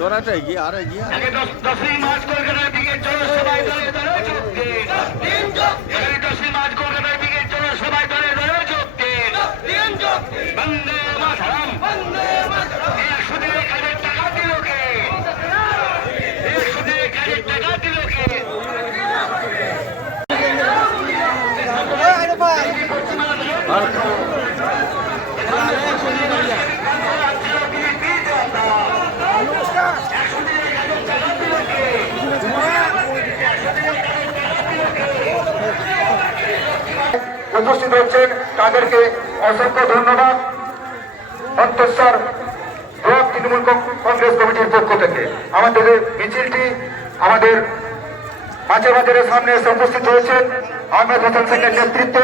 তোরাটা এগিয়ে আর এগিয়ে আগে 10ই মার্চ কলকাতার দিকে জনসভায় দলে দলে যোগ দিন। 10ই মার্চ কলকাতার দিকে জনসভায় দলে দলে যোগ দিন। বন্দে মাতরম। 100 দিনের কাজের টাকা দিল কে? 100 দিনের কাজের টাকা দিল কে? উপস্থিত হচ্ছেন তাদেরকে অসংখ্য ধন্যবাদ অন্তঃসর ব্লক তৃণমূল কংগ্রেস কমিটির পক্ষ থেকে। আমাদের মিছিলটি আমাদের মাঝে বাজারের সামনে এসে উপস্থিত হয়েছেন আহমেদ হোসেন সিংয়ের নেতৃত্বে।